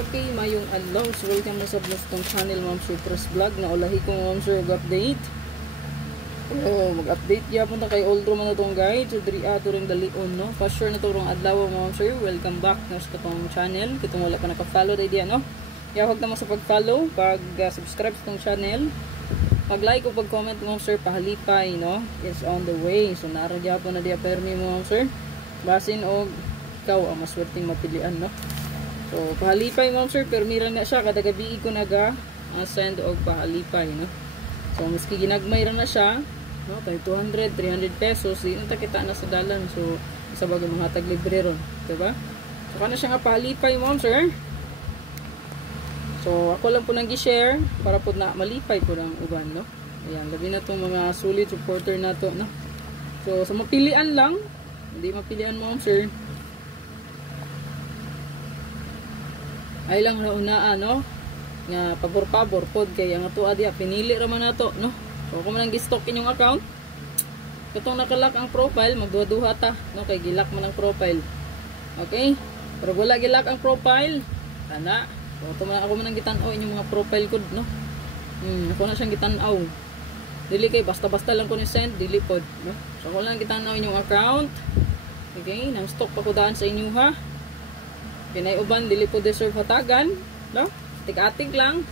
Okay, mayong adlaw. So, welcome na sa Blustong channel, Ma'am Sir Press Vlog. Naulahi ko Ma'am Sir mag-update. Mag-update ya punta kay Oldro man na itong guide. So, diri ato rin dalion, no? Pa sure na ito rong adlaw, Ma'am Sir. Welcome back na sa itong channel. Kitong wala pa naka-follow na idea, no? Yawag naman sa pag-follow, pag-subscribe sa itong channel. Pag-like o pag-comment, Ma'am Sir, pahalipay, no? It's on the way. So, naradya po na diya permi, Ma'am Sir. Basin o ikaw ang maswerteng mapilian, no? So, pahalipay, Ma'am Sir, permiran na siya. Kada gabi ko naga-send o pahalipay, no? So, maski ginagmay na siya, no? Kaya 200, 300 pesos, di na kita na sa dalan. So, sa bagay mga taglibre ron, diba? So, kana siya nga pahalipay, Ma'am Sir. So, ako lang po nang gi-share para po na malipay po ng uban, no? Ayan, labi na itong mga solid supporter na to, no? So, sa mapilian lang, hindi mapilian, Ma'am Sir. Ay lang na unaan, no? Nga pabor-pabor pod kay ang ato adya pinili ra man nato, no? So kung man gi-stock inyong account, katong nakalak ang profile, magduha-duha ta, no? Kay gilak man ang profile. Okay? Pero wala gilak ang profile, ana. So ako man ang gitan-aw inyong mga profile code, no? Ako na siyang gitan-aw. Dili kay basta-basta lang ko ni send, dili pod, no? So ako lang gitan-aw inyong account. Okay, nang stock pa ko daan sa inyo, ha? Pinay uban dili po deserve hatagan, no? Tik-atik lang.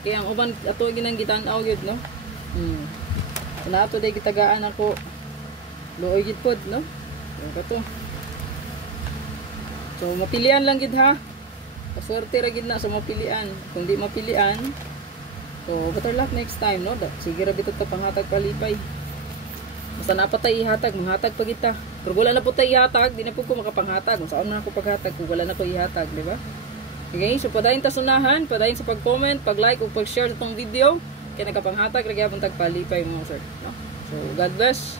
Kaya ang uban ato ginang gitan-aw gyud, no? Na ato day gitagaan ako. Luoy gyud pod, no? Kato. So mapilian lang gid, ha. Paswerte ra gid na sa mapilian. Kung di mapilian, so better luck next time, no? Sige ra bitud ka panghatag palipay. Basta napatay ihatag, manghatag pa kita. Pero wala na po tayo ihatag, di na po ko makapanghatag. Kung saan na ako paghatag, kung wala na po ihatag, di ba? Okay, so padayon tasunahan, padayon sa pag-comment, pag-like, o pag-share sa itong video. Kaya nagkapanghatag, lagyan pong tagpalipay mga sir. No? So, God bless.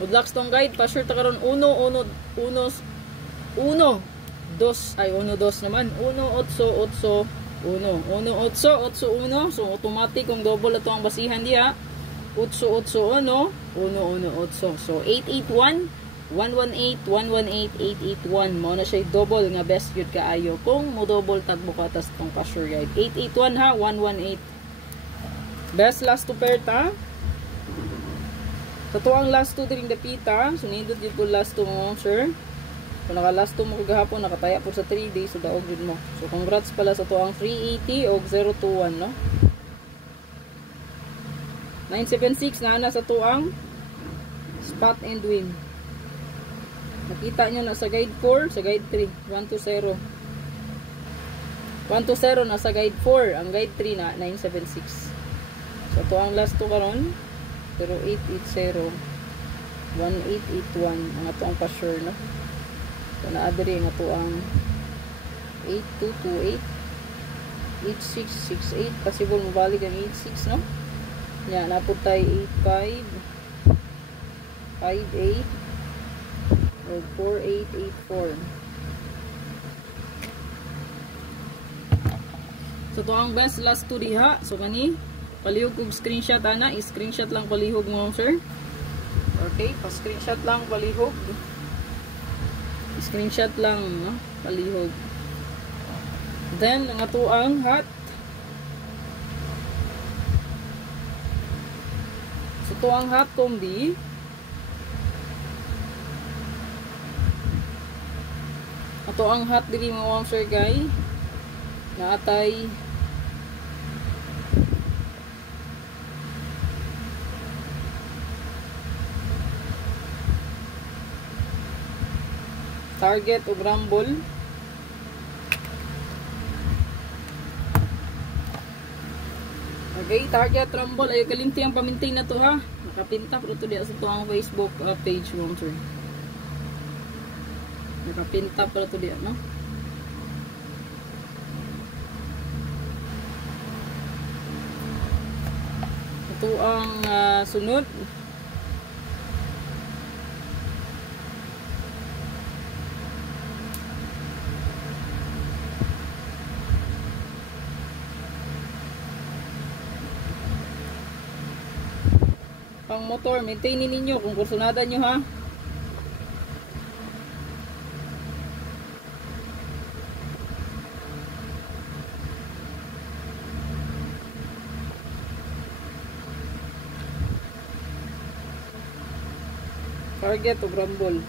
Good luck sa itong guide. Pa-share ta karon 1, 2 naman. 1, 8, 8, 1. 1, 8, 8, 1. So, automatic kung double ito ang basihan diya. 881 118. So 881 118 118 881 mo na siya double nga best yun kaayo kung mo double tagbo ka tas tong pa-sure guide 881 ha 118 best last to pair ta sa to ang last to diring dapita sunindot yun po last to mo sure kung naka last to mo kagahapon nakataya po sa 3 days so daog yun mo so congrats pala sa to ang 380 o 021 no 976 na sa tuang spot and win. Nakita nyo na sa guide 4, sa guide 3, 120. 120 na sa guide 4, ang guide 3 na 976. So tuang last to karon 0880 1881 ang tuang pa-sure no. So na-adri nga tuang 8228 8668 possible mabalik ang 86 no. Yan, napod tayo 85 58 o 4884. So to ang best last to diha. So kani palihog kog screenshot ana, i-screenshot lang palihog mo sir. Okay, pa-screenshot lang palihog. I-screenshot lang no, palihog. Then ang ato ang hot. Ito ang hot combi. Ito ang hot diri mga sir guy. Na atay target o rumble. Okay, target rumble ay kalimti ang pamintin na to ha. Nakapinta pero to diya sa to ang Facebook page mo sir. Nakapinta pero to diya no. Ito ang sunod. Pang motor, maintainin ninyo kung kursunada nyo ha. target o rumble.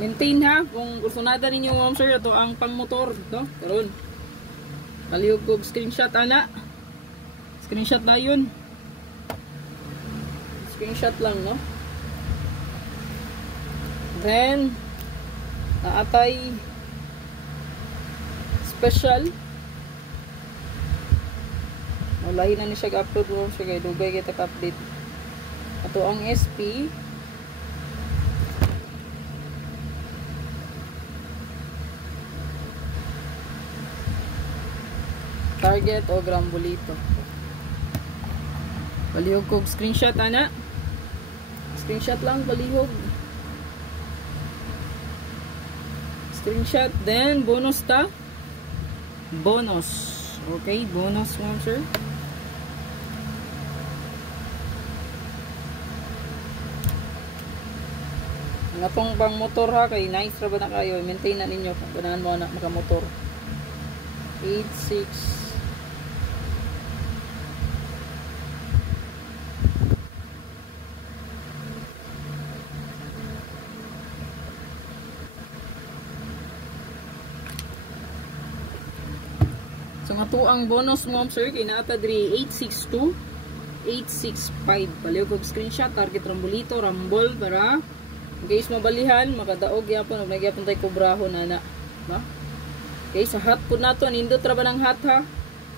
Maintain ha, kung gusto nada ninyo ma'am sir, ito ang pang motor, no? Karon. Kalihog ko screenshot ana. Screenshot na yun. Screenshot lang, no? Then naatay special. Lahi na ni siya ga-upload mo siya kay dugay kita ka-update. Ato ang SP. Target o Grambolito. Balihog kog screenshot ana. Screenshot lang balihog. Screenshot then bonus ta. Bonus. Okay, bonus ma'am sir. Nga pong pang motor ha, kay nice ra ba na kayo, maintain na ninyo kung ganahan mo na makamotor. 86 So nga to ang bonus mo sir, kinata diri 862 865. Baliw kog screenshot, target Rambolito, Rambol para guys mabalihan, makadaog yapon ug nagyapon tay kubrahon ana. Ba? Okay, sa hot po nato, nindot ra ba ng hot ha?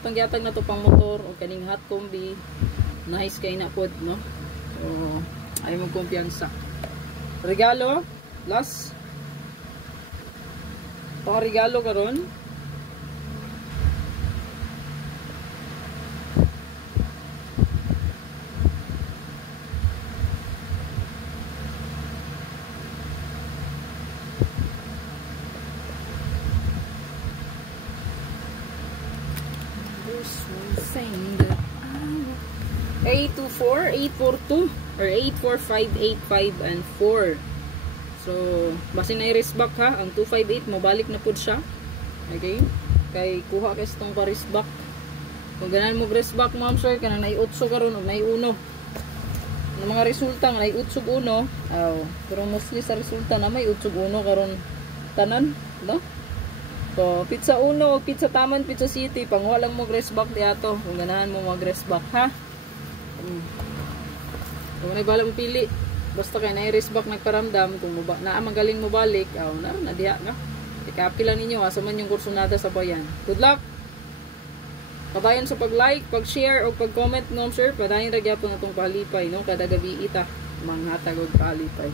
Pangyatag na to pang motor o kaning hot combi. Nice kay na pod, no? So, ay mo kumpiyansa. Regalo, last. Pang regalo karon. Saying that 824, 842 or 845, 85 and 4. So base na i-resback ha, ang 258 mabalik na pud siya. Okay? Kay kuha kay itong pa-resback. Kung ganan mo resback ma'am sir, kanang nai-utso karon og nai-uno. Ang mga resulta nga nai-utsog uno, pero mostly sa resulta na may utsog uno karon tanan, no? So, pizza uno o pizza taman, pizza city, pang walang mo resback di ato. Kung ganahan mo mag-resback ha. Kung nagbala mo pili, basta kay na-resback nagparamdam, kung magaling mo balik, na diha nga. Ikapi lang ninyo, asa man yung kursunada sa bayan. Good luck! Kabayan sa pag-like, pag-share, o pag-comment no sir, padayon ra gyapon atong palipay, no? Kada gabi ita, manghatag og palipay.